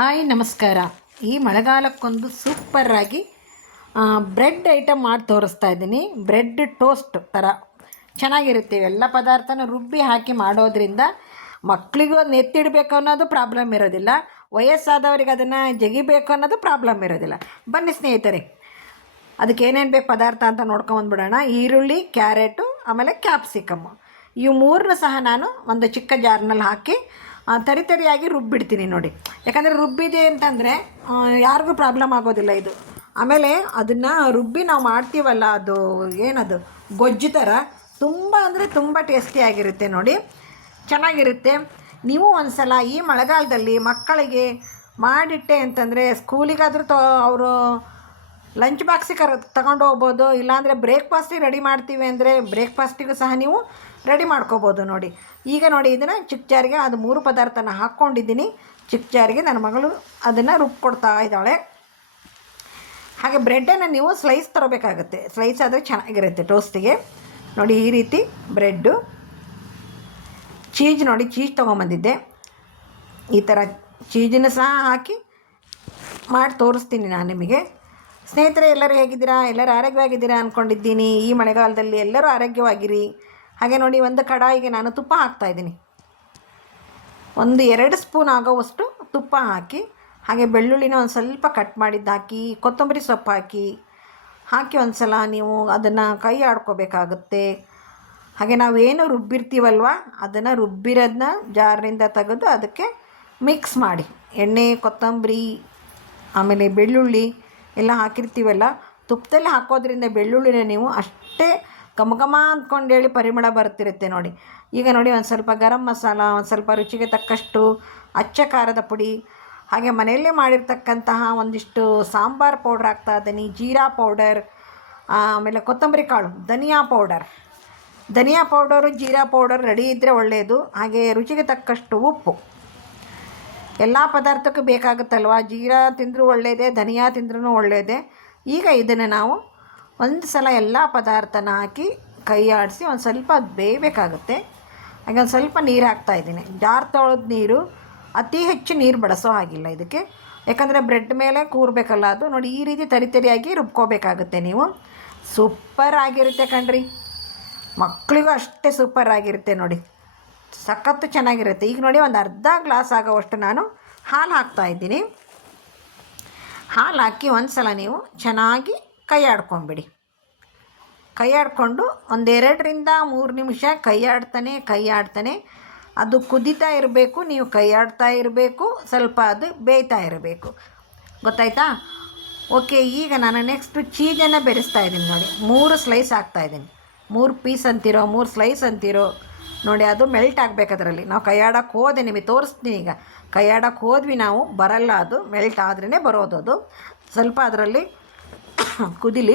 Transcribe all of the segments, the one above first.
Hi ನಮಸ್ಕಾರ. ಈ ಮಳೆಗಾಲಕ್ಕೊಂದು ಸೂಪರಾಗಿ ಬ್ರೆಡ್ ಐಟಮ್ ಮಾಡಿ ತೋರಿಸ್ತಾ ಇದ್ದೀನಿ. ಬ್ರೆಡ್ ಟೋಸ್ಟ್ ಥರ ಚೆನ್ನಾಗಿರುತ್ತೆ. ಎಲ್ಲ ಪದಾರ್ಥನ ರುಬ್ಬಿ ಹಾಕಿ ಮಾಡೋದ್ರಿಂದ ಮಕ್ಕಳಿಗೂ ಅದನ್ನ ಎತ್ತಿಡಬೇಕು ಅನ್ನೋದು ಪ್ರಾಬ್ಲಮ್ ಇರೋದಿಲ್ಲ, ವಯಸ್ಸಾದವ್ರಿಗೆ ಅದನ್ನು ಜಗಿಬೇಕು ಅನ್ನೋದು ಪ್ರಾಬ್ಲಮ್ ಇರೋದಿಲ್ಲ. ಬನ್ನಿ ಸ್ನೇಹಿತರೆ, ಅದಕ್ಕೆ ಏನೇನು ಬೇಕು ಪದಾರ್ಥ ಅಂತ ನೋಡ್ಕೊಂಬಂದ್ಬಿಡೋಣ. ಈರುಳ್ಳಿ, ಕ್ಯಾರೆಟು, ಆಮೇಲೆ ಕ್ಯಾಪ್ಸಿಕಮ್ಮು, ಇವು ಮೂರನ್ನು ಸಹ ನಾನು ಒಂದು ಚಿಕ್ಕ ಜಾರ್ನಲ್ಲಿ ಹಾಕಿ ತರಿಯಾಗಿ ರುಬ್ಬಿಡ್ತೀನಿ ನೋಡಿ. ಯಾಕಂದರೆ ರುಬ್ಬಿದೆ ಅಂತಂದರೆ ಯಾರಿಗೂ ಪ್ರಾಬ್ಲಮ್ ಆಗೋದಿಲ್ಲ ಇದು. ಆಮೇಲೆ ಅದನ್ನು ರುಬ್ಬಿ ನಾವು ಮಾಡ್ತೀವಲ್ಲ, ಅದು ಏನದು ಗೊಜ್ಜು ಥರ ತುಂಬ ಅಂದರೆ ತುಂಬ ಟೇಸ್ಟಿಯಾಗಿರುತ್ತೆ ನೋಡಿ, ಚೆನ್ನಾಗಿರುತ್ತೆ. ನೀವು ಒಂದು ಸಲ ಈ ಮಳೆಗಾಲದಲ್ಲಿ ಮಕ್ಕಳಿಗೆ ಮಾಡಿಟ್ಟೆ ಅಂತಂದರೆ ಸ್ಕೂಲಿಗಾದರೂ ಅವರು ಲಂಚ್ ಬಾಕ್ಸಿಗೆ ತಗೊಂಡು ಹೋಗ್ಬೋದು. ಇಲ್ಲಾಂದರೆ ಬ್ರೇಕ್ಫಾಸ್ಟಿಗೆ ರೆಡಿ ಮಾಡ್ತೀವಿ ಅಂದರೆ ಬ್ರೇಕ್ಫಾಸ್ಟಿಗೂ ಸಹ ನೀವು ರೆಡಿ ಮಾಡ್ಕೋಬೋದು ನೋಡಿ. ಈಗ ನೋಡಿ, ಇದನ್ನು ಚಿಕ್ಕ ಜಾರಿಗೆ ಅದು 3 ಪದಾರ್ಥನ ಹಾಕ್ಕೊಂಡಿದ್ದೀನಿ. ಚಿಕ್ಕ ಜಾರಿಗೆ ನನ್ನ ಮಗಳು ಅದನ್ನು ರುಬ್ಕೊಡ್ತಾ ಇದ್ದಾಳೆ. ಹಾಗೆ ಬ್ರೆಡ್ಡನ್ನು ನೀವು ಸ್ಲೈಸ್ ತರಬೇಕಾಗುತ್ತೆ. ಸ್ಲೈಸ್ ಆದರೆ ಚೆನ್ನಾಗಿರುತ್ತೆ ಟೋಸ್ಟಿಗೆ ನೋಡಿ. ಈ ರೀತಿ ಬ್ರೆಡ್ಡು, ಚೀಸ್ ನೋಡಿ, ಚೀಸ್ ತೊಗೊಂಬಂದಿದ್ದೆ. ಈ ಥರ ಚೀಸನ್ನು ಸಹ ಹಾಕಿ ಮಾಡಿ ತೋರಿಸ್ತೀನಿ ನಾನು ನಿಮಗೆ. ಸ್ನೇಹಿತರೆ, ಎಲ್ಲರೂ ಹೇಗಿದ್ದೀರಾ? ಎಲ್ಲರೂ ಆರೋಗ್ಯವಾಗಿದ್ದೀರಾ ಅಂದ್ಕೊಂಡಿದ್ದೀನಿ. ಈ ಮಳೆಗಾಲದಲ್ಲಿ ಎಲ್ಲರೂ ಆರೋಗ್ಯವಾಗಿರಿ. ಹಾಗೆ ನೋಡಿ, ಒಂದು ಕಡಾಯಿಗೆ ನಾನು ತುಪ್ಪ ಹಾಕ್ತಾಯಿದ್ದೀನಿ. 1-2 ಸ್ಪೂನ್ ಆಗೋವಷ್ಟು ತುಪ್ಪ ಹಾಕಿ, ಹಾಗೆ ಬೆಳ್ಳುಳ್ಳಿನ ಒಂದು ಸ್ವಲ್ಪ ಕಟ್ ಮಾಡಿದ್ದು ಹಾಕಿ, ಕೊತ್ತಂಬರಿ ಸೊಪ್ಪು ಹಾಕಿ ಒಂದು ಸಲ ನೀವು ಅದನ್ನು ಕೈ ಆಡ್ಕೋಬೇಕಾಗುತ್ತೆ. ಹಾಗೆ ನಾವೇನು ರುಬ್ಬಿರ್ತೀವಲ್ವ, ಅದನ್ನು ರುಬ್ಬಿರೋದನ್ನ ಜಾರ್ನಿಂದ ತೆಗೆದು ಅದಕ್ಕೆ ಮಿಕ್ಸ್ ಮಾಡಿ, ಎಣ್ಣೆ, ಕೊತ್ತಂಬರಿ, ಆಮೇಲೆ ಬೆಳ್ಳುಳ್ಳಿ ಎಲ್ಲ ಹಾಕಿರ್ತೀವಲ್ಲ, ತುಪ್ಪದಲ್ಲಿ ಹಾಕೋದ್ರಿಂದ ಬೆಳ್ಳುಳ್ಳಿನ ನೀವು ಅಷ್ಟೇ ಘಮ ಅಂದ್ಕೊಂಡೇಳಿ ಪರಿಮಳ ಬರ್ತಿರುತ್ತೆ ನೋಡಿ. ಈಗ ನೋಡಿ, ಒಂದು ಸ್ವಲ್ಪ ಗರಂ ಮಸಾಲ, ಒಂದು ಸ್ವಲ್ಪ ರುಚಿಗೆ ತಕ್ಕಷ್ಟು ಅಚ್ಚ ಖಾರದ ಪುಡಿ, ಹಾಗೆ ಮನೆಯಲ್ಲೇ ಮಾಡಿರ್ತಕ್ಕಂತಹ ಒಂದಿಷ್ಟು ಸಾಂಬಾರು ಪೌಡ್ರ್ ಹಾಕ್ತಾ ಇದ್ದೀನಿ, ಜೀರಾ ಪೌಡರ್, ಆಮೇಲೆ ಕೊತ್ತಂಬರಿ ಕಾಳು, ಧನಿಯಾ ಪೌಡರು, ಜೀರಾ ಪೌಡರ್ ರೆಡಿ ಇದ್ದರೆ ಒಳ್ಳೆಯದು. ಹಾಗೆ ರುಚಿಗೆ ತಕ್ಕಷ್ಟು ಉಪ್ಪು. ಎಲ್ಲ ಪದಾರ್ಥಕ್ಕೂ ಬೇಕಾಗುತ್ತಲ್ವ, ಜೀರಾ ತಿಂದರೂ ಒಳ್ಳೆಯದೇ, ಧನಿಯಾ ತಿಂದ್ರೂ ಒಳ್ಳೆಯದೇ. ಈಗ ಇದನ್ನು ನಾವು ಒಂದು ಸಲ ಎಲ್ಲ ಪದಾರ್ಥನ ಹಾಕಿ ಕೈ ಆಡಿಸಿ ಒಂದು ಸ್ವಲ್ಪ ಬೇಯಬೇಕಾಗುತ್ತೆ. ಹಾಗೆ ಒಂದು ಸ್ವಲ್ಪ ನೀರು ಹಾಕ್ತಾಯಿದ್ದೀನಿ. ಜಾರ್ ತೊಳೆದ ನೀರು, ಅತಿ ಹೆಚ್ಚು ನೀರು ಬಳಸೋ ಹಾಗಿಲ್ಲ ಇದಕ್ಕೆ, ಯಾಕಂದರೆ ಬ್ರೆಡ್ ಮೇಲೆ ಕೂರಬೇಕಲ್ಲ ಅದು. ನೋಡಿ, ಈ ರೀತಿ ತರಿಯಾಗಿ ರುಬ್ಕೋಬೇಕಾಗುತ್ತೆ ನೀವು. ಸೂಪರ್ ಆಗಿರುತ್ತೆ ಕಣ್ರಿ, ಮಕ್ಕಳಿಗೂ ಅಷ್ಟೇ ಸೂಪರ್ ಆಗಿರುತ್ತೆ ನೋಡಿ, ಸಖತ್ತು ಚೆನ್ನಾಗಿರುತ್ತೆ. ಈಗ ನೋಡಿ, ಒಂದು ಅರ್ಧ ಗ್ಲಾಸ್ ಆಗೋವಷ್ಟು ನಾನು ಹಾಲು ಹಾಕ್ತಾಯಿದ್ದೀನಿ. ಹಾಲು ಹಾಕಿ ಒಂದು ಸಲ ನೀವು ಚೆನ್ನಾಗಿ ಕೈ ಆಡ್ಕೊಂಬಿಡಿ. ಕೈ ಆಡಿಕೊಂಡು 1-2-3 ನಿಮಿಷ ಕೈ ಆಡ್ತಾನೆ ಅದು ಕುದೀತಾ ಇರಬೇಕು. ನೀವು ಕೈ ಆಡ್ತಾ ಇರಬೇಕು, ಸ್ವಲ್ಪ ಅದು ಬೇಯ್ತಾ ಇರಬೇಕು, ಗೊತ್ತಾಯ್ತಾ? ಓಕೆ, ಈಗ ನಾನು ನೆಕ್ಸ್ಟು ಚೀಸನ್ನು ಬೆರೆಸ್ತಾ ಇದ್ದೀನಿ ನೋಡಿ. 3 ಸ್ಲೈಸ್ ಹಾಕ್ತಾಯಿದ್ದೀನಿ. 3 ಪೀಸ್ ಅಂತಿರೋ, 3 ಸ್ಲೈಸ್ ಅಂತಿರೋ ನೋಡಿ, ಅದು ಮೆಲ್ಟ್ ಆಗಬೇಕು ಅದರಲ್ಲಿ. ನಾವು ಕೈ ಆಡೋಕ್ಕೆ ಹೋದೆ, ನಿಮಗೆ ತೋರಿಸ್ತೀನಿ. ಈಗ ಕೈ ಆಡೋಕ್ಕೆ ಹೋದ್ವಿ ನಾವು, ಬರಲ್ಲ, ಅದು ಮೆಲ್ಟ್ ಆದ್ರೇ ಬರೋದು. ಅದು ಸ್ವಲ್ಪ ಅದರಲ್ಲಿ ಕುದಿಲಿ.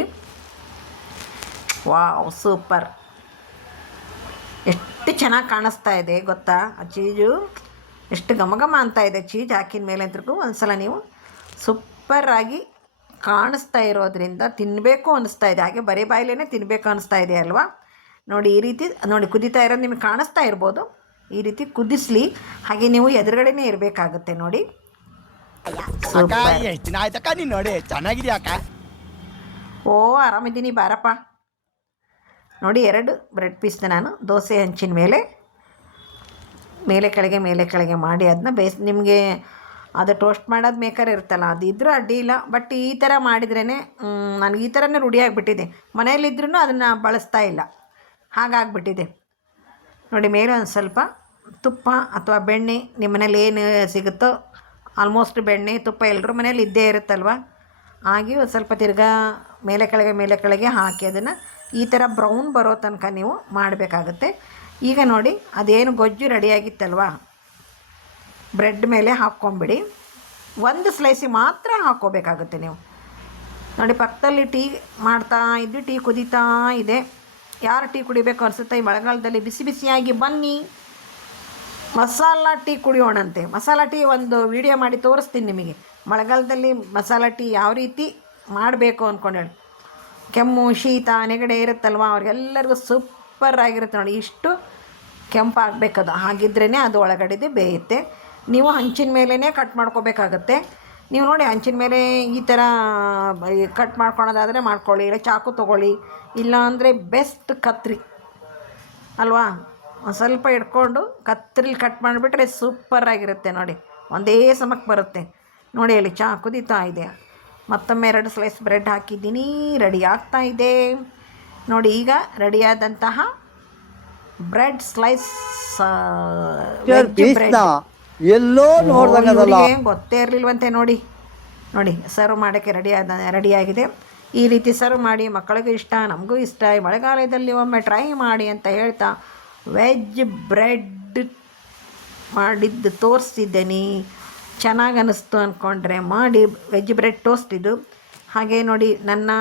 Wow, super! ಎಷ್ಟು ಚೆನ್ನಾಗಿ ಕಾಣಿಸ್ತಾ ಇದೆ ಗೊತ್ತಾ? ಆ ಚೀಸು ಎಷ್ಟು ಘಮ ಅಂತ ಇದೆ ಚೀಸ್ ಹಾಕಿದ ಮೇಲೆ ಅಂತೂ. ಒಂದು ಸಲ ನೀವು ಸೂಪರಾಗಿ ಕಾಣಿಸ್ತಾ ಇರೋದ್ರಿಂದ ತಿನ್ನಬೇಕು ಅನ್ನಿಸ್ತಾ ಇದೆ. ಹಾಗೆ ಬರೀ ಬಾಯಲ್ಲೇ ತಿನ್ನಬೇಕು ಅನ್ನಿಸ್ತಾ ಇದೆ ಅಲ್ವಾ? ನೋಡಿ, ಈ ರೀತಿ ನೋಡಿ ಕುದೀತಾ ಇರೋದು ನಿಮಗೆ ಕಾಣಿಸ್ತಾ ಇರ್ಬೋದು. ಈ ರೀತಿ ಕುದಿಸ್ಲಿ. ಹಾಗೆ ನೀವು ಎದುರುಗಡೆನೇ ಇರಬೇಕಾಗುತ್ತೆ ನೋಡಿ. ನೋಡಿ, ಚೆನ್ನಾಗಿದೆಯಾ ಅಕ್ಕ? ಓ, ಆರಾಮಿದ್ದೀನಿ, ಬಾರಪ್ಪ. ನೋಡಿ, 2 ಬ್ರೆಡ್ ಪೀಸ್ನ ನಾನು ದೋಸೆ ಹಂಚಿನ ಮೇಲೆ ಕೆಳಗೆ ಮಾಡಿ ಅದನ್ನ ನಿಮಗೆ ಅದು ಟೋಸ್ಟ್ ಮಾಡೋದು ಮೇಕರ್ ಇರುತ್ತಲ್ಲ, ಅದು ಇದ್ರೂ ಅಡ್ಡಿ ಇಲ್ಲ. ಬಟ್ ಈ ಥರ ಮಾಡಿದ್ರೇ ನನಗೆ ಈ ಥರನೇ ರೂಢಿಯಾಗಿಬಿಟ್ಟಿದೆ. ಮನೆಯಲ್ಲಿದ್ರೂ ಅದನ್ನು ಬಳಸ್ತಾ ಇಲ್ಲ, ಹಾಗಾಗಿಬಿಟ್ಟಿದೆ ನೋಡಿ. ಮೇಲೆ ಒಂದು ಸ್ವಲ್ಪ ತುಪ್ಪ ಅಥವಾ ಬೆಣ್ಣೆ, ನಿಮ್ಮ ಮನೇಲಿ ಏನು ಸಿಗುತ್ತೋ, ಆಲ್ಮೋಸ್ಟ್ ಬೆಣ್ಣೆ ತುಪ್ಪ ಎಲ್ಲರ ಮನೇಲಿ ಇದ್ದೇ ಇರುತ್ತಲ್ವ. ಹಾಗೆ ಒಂದು ಸ್ವಲ್ಪ ತಿರ್ಗಾ ಮೇಲೆ ಕೆಳಗೆ ಹಾಕಿ ಅದನ್ನು ಈ ಥರ ಬ್ರೌನ್ ಬರೋ ತನಕ ನೀವು ಮಾಡಬೇಕಾಗುತ್ತೆ. ಈಗ ನೋಡಿ, ಅದೇನು ಗೊಜ್ಜು ರೆಡಿಯಾಗಿತ್ತಲ್ವ, ಬ್ರೆಡ್ ಮೇಲೆ ಹಾಕ್ಕೊಂಬಿಡಿ. 1 ಸ್ಲೈಸಿಗೆ ಮಾತ್ರ ಹಾಕ್ಕೋಬೇಕಾಗುತ್ತೆ ನೀವು ನೋಡಿ. ಪಕ್ಕದಲ್ಲಿ ಟೀ ಮಾಡ್ತಾ ಇದ್ದು, ಟೀ ಕುದೀತಾ ಇದೆ. ಯಾರು ಟೀ ಕುಡಿಬೇಕು ಅನಿಸುತ್ತೆ ಈ ಮಳೆಗಾಲದಲ್ಲಿ? ಬಿಸಿಯಾಗಿ ಬನ್ನಿ, ಮಸಾಲ ಟೀ ಕುಡಿಯೋಣಂತೆ. ಮಸಾಲ ಟೀ ಒಂದು ವಿಡಿಯೋ ಮಾಡಿ ತೋರಿಸ್ತೀನಿ ನಿಮಗೆ. ಮಳೆಗಾಲದಲ್ಲಿ ಮಸಾಲ ಟೀ ಯಾವ ರೀತಿ ಮಾಡಬೇಕು ಅಂದ್ಕೊಂಡೇಳಿ. ಕೆಮ್ಮು, ಶೀತ, ನೆಗಡಿ ಇರುತ್ತಲ್ವ, ಅವ್ರಿಗೆಲ್ಲರಿಗೂ ಸೂಪರ್ ಆಗಿರುತ್ತೆ ನೋಡಿ. ಇಷ್ಟು ಕೆಂಪಾಗಬೇಕದು, ಹಾಗಿದ್ರೇ ಅದು ಒಳಗಡೆದು ಬೇಯುತ್ತೆ. ನೀವು ಹಂಚಿನ ಮೇಲೇ ಕಟ್ ಮಾಡ್ಕೋಬೇಕಾಗತ್ತೆ. ನೀವು ನೋಡಿ ಹಂಚಿನ ಮೇಲೆ ಈ ಥರ ಕಟ್ ಮಾಡ್ಕೊಳೋದಾದರೆ ಮಾಡ್ಕೊಳ್ಳಿ, ಇಲ್ಲ ಚಾಕು ತೊಗೊಳ್ಳಿ, ಇಲ್ಲಾಂದರೆ ಬೆಸ್ಟ್ ಕತ್ರಿ ಅಲ್ವಾ. ಒಂದು ಸ್ವಲ್ಪ ಇಟ್ಕೊಂಡು ಕತ್ರಿಲಿ ಕಟ್ ಮಾಡಿಬಿಟ್ರೆ ಸೂಪರಾಗಿರುತ್ತೆ ನೋಡಿ, ಒಂದೇ ಸಮಕ್ಕೆ ಬರುತ್ತೆ ನೋಡಿ. ಅಲ್ಲಿ ಚಹಾ ಕುದೀತಾ ಇದೆ, ಮತ್ತೊಮ್ಮೆ 2 ಸ್ಲೈಸ್ ಬ್ರೆಡ್ ಹಾಕಿದ್ದೀನಿ, ರೆಡಿ ಆಗ್ತಾ ಇದೆ ನೋಡಿ. ಈಗ ರೆಡಿಯಾದಂತಹ ಬ್ರೆಡ್ ಸ್ಲೈಸ್ ಬ್ರೆಡ್ ಎಲ್ಲೋ ನೋಡ್ದಂಗದಲ್ಲ, ಗೊತ್ತೇ ಇರಲಿಲ್ವಂತೆ ನೋಡಿ. ನೋಡಿ ಸರ್ವ್ ಮಾಡೋಕ್ಕೆ ರೆಡಿಯಾಗಿದೆ. ಈ ರೀತಿ ಸರ್ವ್ ಮಾಡಿ, ಮಕ್ಕಳಿಗೂ ಇಷ್ಟ, ನಮಗೂ ಇಷ್ಟ. ಈ ಮಳೆಗಾಲದಲ್ಲಿ ಒಮ್ಮೆ ಟ್ರೈ ಮಾಡಿ ಅಂತ ಹೇಳ್ತಾ ವೆಜ್ ಬ್ರೆಡ್ ಮಾಡಿದ್ದು ತೋರಿಸ್ತಿದ್ದೇನೆ. ಚೆನ್ನಾಗಿ ಅನ್ನಿಸ್ತು ಅಂದ್ಕೊಂಡ್ರೆ ಮಾಡಿ. ವೆಜ್ ಬ್ರೆಡ್ ಟೋಸ್ಟ್ ಇದು. ಹಾಗೆ ನೋಡಿ, ನನ್ನ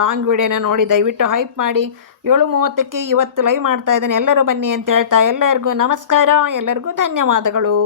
ಲಾಂಗ್ ವಿಡಿಯೋನ ನೋಡಿ ದಯವಿಟ್ಟು ಹೈಪ್ ಮಾಡಿ. 7:30ಕ್ಕೆ ಇವತ್ತು ಲೈವ್ ಮಾಡ್ತಾಯಿದ್ದೇನೆ, ಎಲ್ಲರೂ ಬನ್ನಿ ಅಂತ ಹೇಳ್ತಾ ಎಲ್ಲರಿಗೂ ನಮಸ್ಕಾರ, ಎಲ್ಲರಿಗೂ ಧನ್ಯವಾದಗಳು.